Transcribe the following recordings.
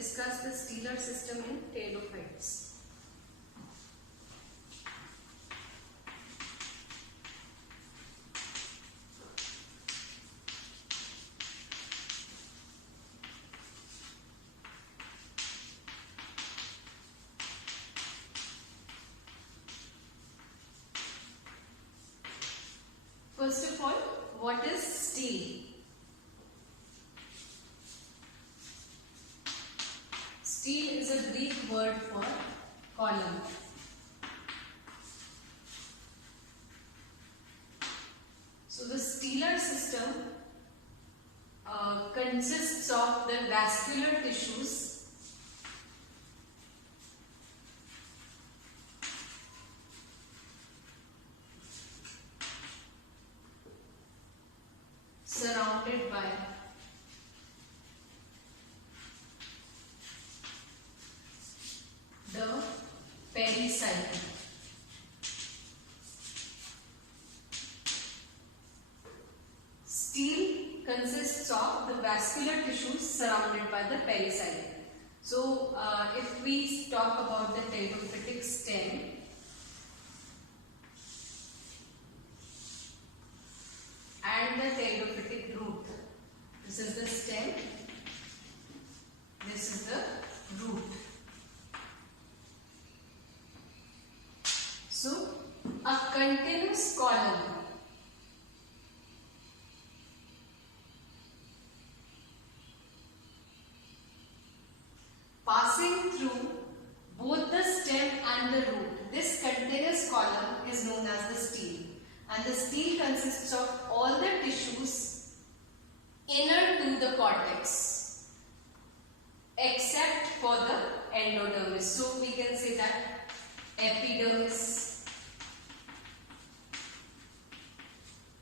discuss the stellar system in pteridophytes. First of all, what is stele? Stele is a Greek word for column. So the stellar system consists of the vascular tissues surrounded by the pericycle. Stele consists of the vascular tissues surrounded by the pericycle. So, if we talk about the pteridophytic stem, and the pteridophytic root. This is the stem, this is the root. So, a continuous column passing through both the stem and the root. This continuous column is known as the stele. And the stele consists of all the tissues inner to the cortex except for the endodermis. So we can say that epidermis,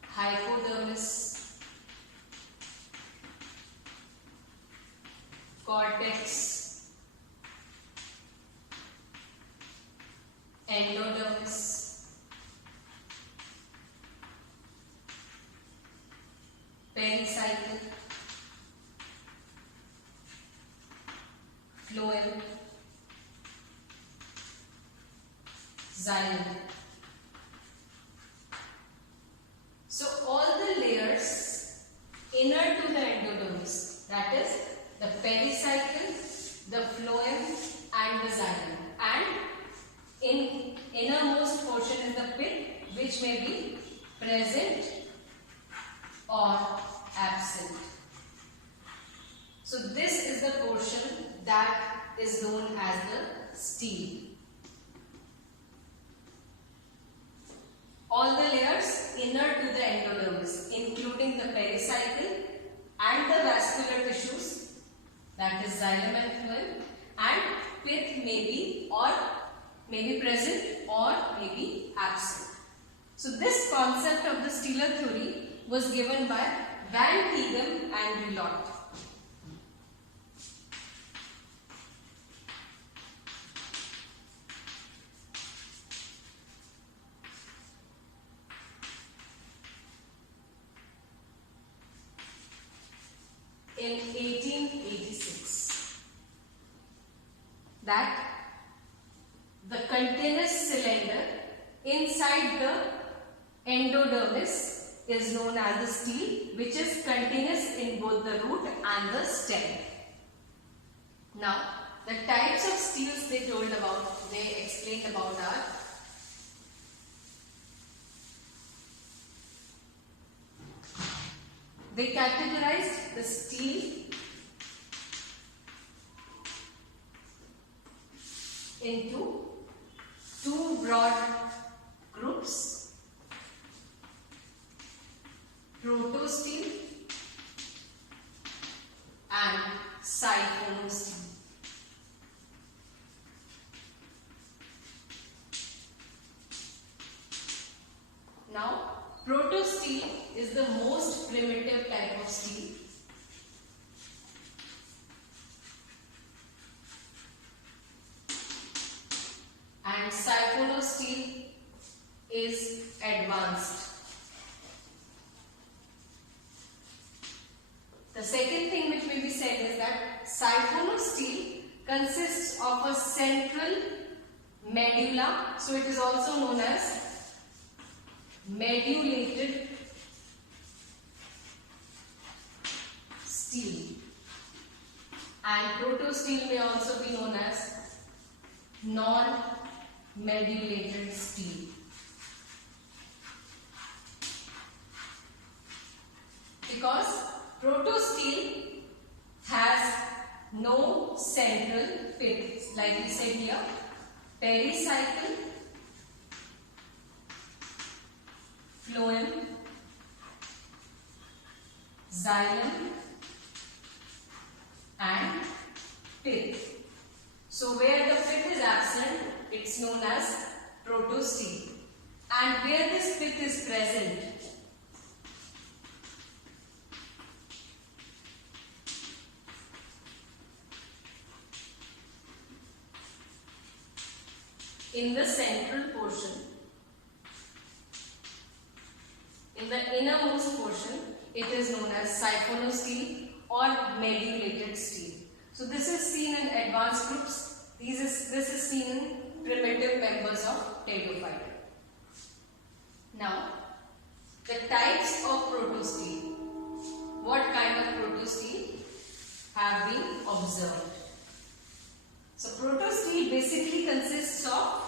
hypodermis, cortex, endodermis, pericycle, phloem, xylem. So all the layers inner to the endodermis, that is the pericycle, the phloem and the xylem, and in innermost portion is the pith, which may be present or absent. So this is the portion that is known as the stele. All the layers inner to the endodermis, including the pericycle and the vascular tissues, that is xylem and phloem, and pith may be present or may be absent. So this concept of the stellar theory was given by Van Tieghem and Rillot. In 1886, that the continuous cylinder inside the endodermis is known as the stele, which is continuous in both the root and the stem. Now, the types of steles they explained about are they categorized the stele into two broad groups: protostele and siphonostele. Now, protostele is the most primitive type of stele. And siphonostele is advanced. The second thing which may be said is that siphonostele consists of a central medulla, so it is also known as medullated stele, and protostele may also be known as non-medullated stele. Because protostele has no central pith, like we said here, pericycle, phloem, xylem and pith. So where the pith is absent, it's known as protostele, and where this pith is present, in the central portion, in the innermost portion, it is known as siphonostele or medullated stele. So this is seen in advanced groups. This is seen in primitive members of pteridophyte. Now, the types of protostele. What kind of protostele have been observed? So protostele basically consists of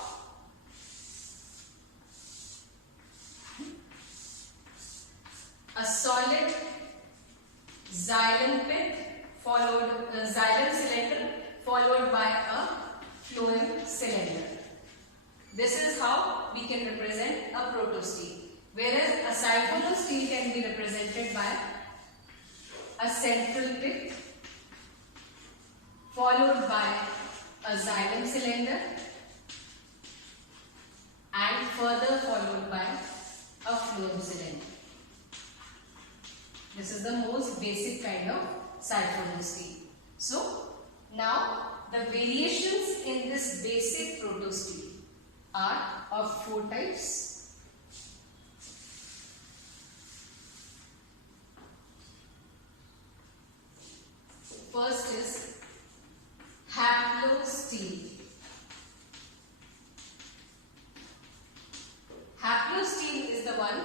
a solid xylem pith xylem cylinder followed by a phloem cylinder. This is how we can represent a protostele. Whereas a siphonostele can be represented by a central pith followed by a xylem cylinder and further followed by a phloem cylinder. This is the most basic kind of siphonostele. So now the variations in this basic protostele are of 4 types. First is haplostele. Haplostele is the one,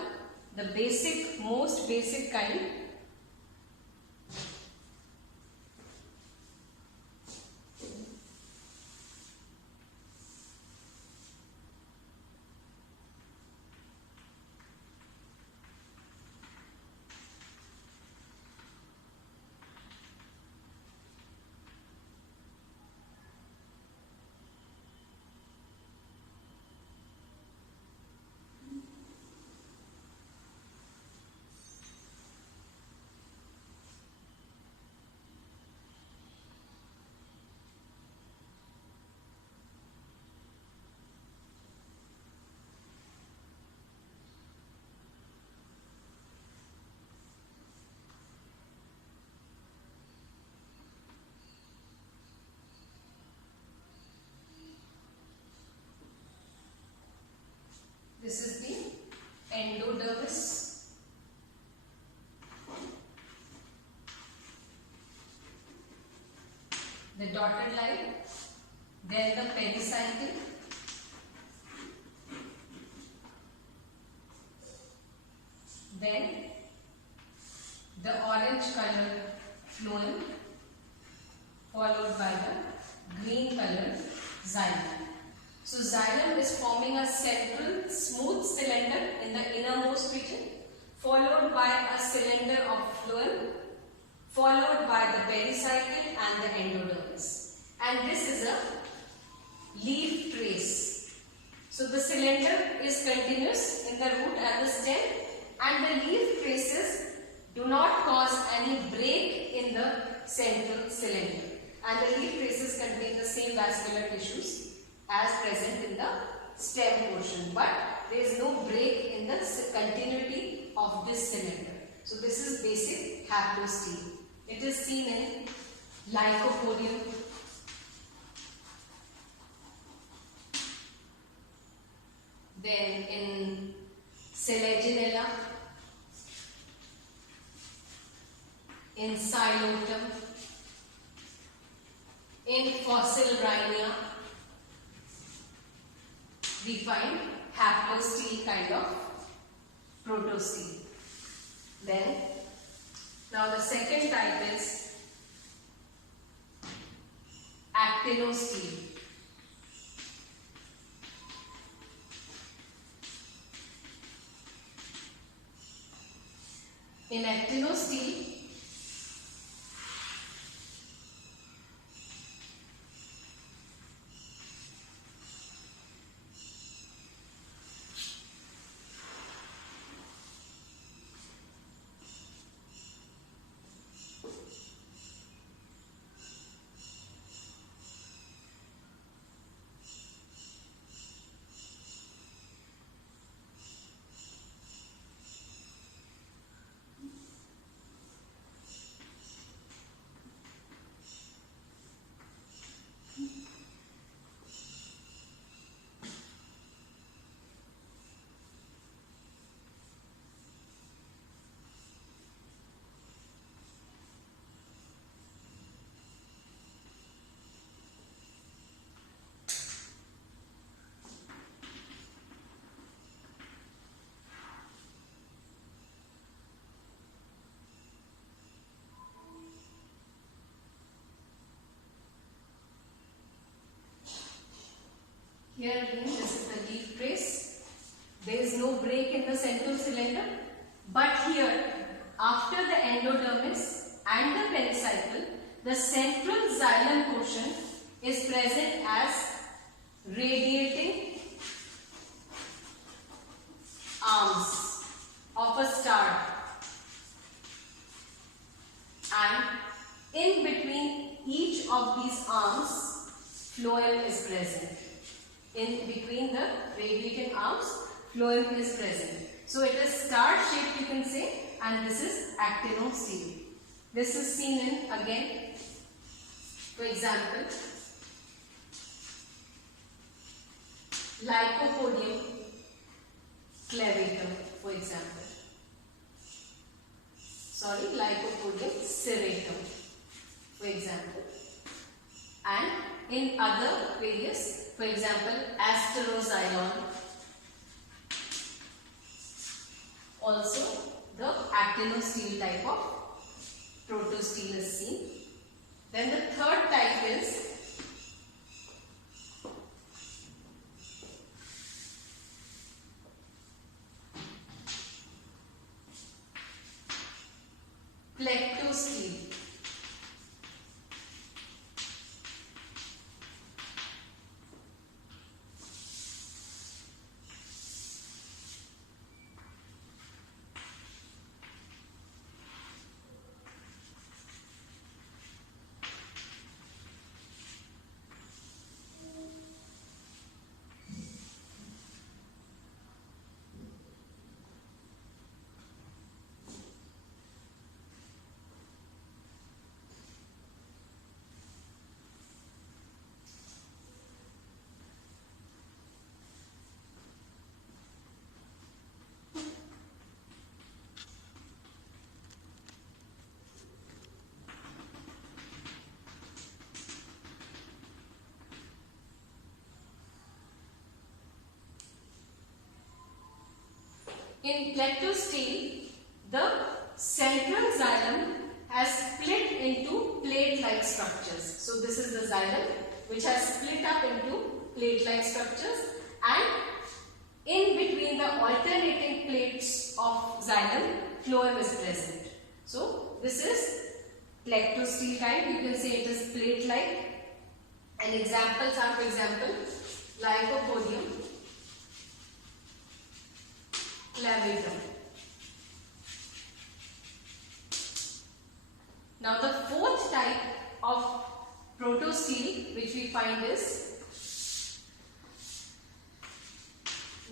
the basic, most basic kind. This is the endodermis. The dotted line, then the pericycle, then the orange colored phloem followed by the green colored xylem. So xylem is forming a central smooth cylinder in the innermost region, followed by a cylinder of phloem, followed by the pericycle and the endodermis. And this is a leaf trace. So the cylinder is continuous in the root and the stem, and the leaf traces do not cause any break in the central cylinder. And the leaf traces contain the same vascular tissues as present in the stem portion, but there is no break in the continuity of this cylinder. So this is basic haplostele. It is seen in Lycopodium, then in Selaginella, in Psilotum, in Phocidium. we find haplosteel kind of protosteel. Then, now the second type is actinosteel. In actinosteel, here again this is the leaf trace. There is no break in the central cylinder, but here after the endodermis and the pericycle, the central xylem portion is present as radiating arms of a star, and in between each of these arms phloem is present. In between the radiating arms, phloem is present. So it is star shaped, you can say, and this is actinosteel. This is seen in, again, for example, Lycopodium clavatum, for example. Sorry, Lycopodium serratum, for example. And in other various, for example, Asteroxylon. Also, the actinosteel type of protosteel is seen. Then the third type is plectosteel. In plectosteel, the central xylem has split into plate-like structures. So this is the xylem which has split up into plate-like structures, and in between the alternating plates of xylem, phloem is present. So this is plectosteel kind. You can say it is plate-like. And examples are, for example, Lycopodium clavatum. Now the fourth type of protosteel which we find is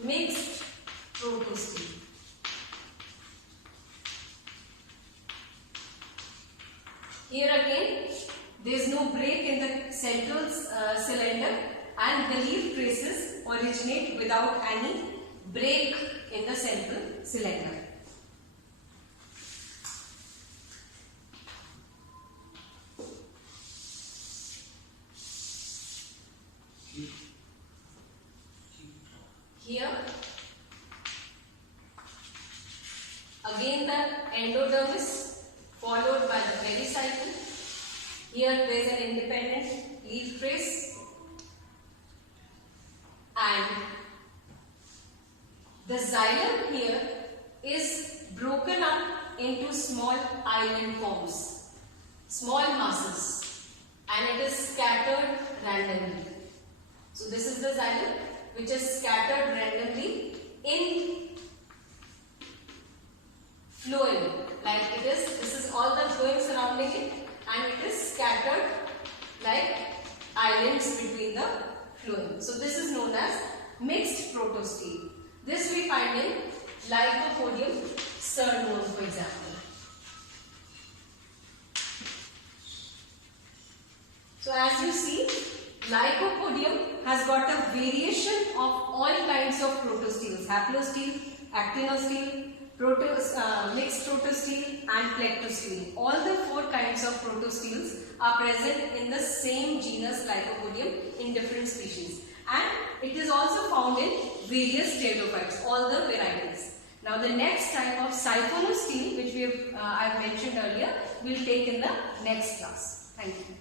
mixed protosteel. Here again there is no break in the central cylinder, and the leaf traces originate without any break in the central cylinder. Here there is an independent leaf trace, and the xylem here is broken up into small island forms, small masses, and it is scattered randomly. So this is the xylem which is scattered randomly in phloem, like it is, this is all the phloem surrounding it, and it is scattered like islands between the phloem. So this is known as mixed protostele. This we find in Lycopodium cernum, for example. So as you see, Lycopodium has got a variation of all kinds of protosteles: haplostele, actinostele, mixed protostele and plectostele. All the 4 kinds of protosteles are present in the same genus Lycopodium in different species, and it is also found in various pteridophytes, all the varieties. Now the next type of siphonosteles, which I have mentioned earlier, we will take in the next class. Thank you.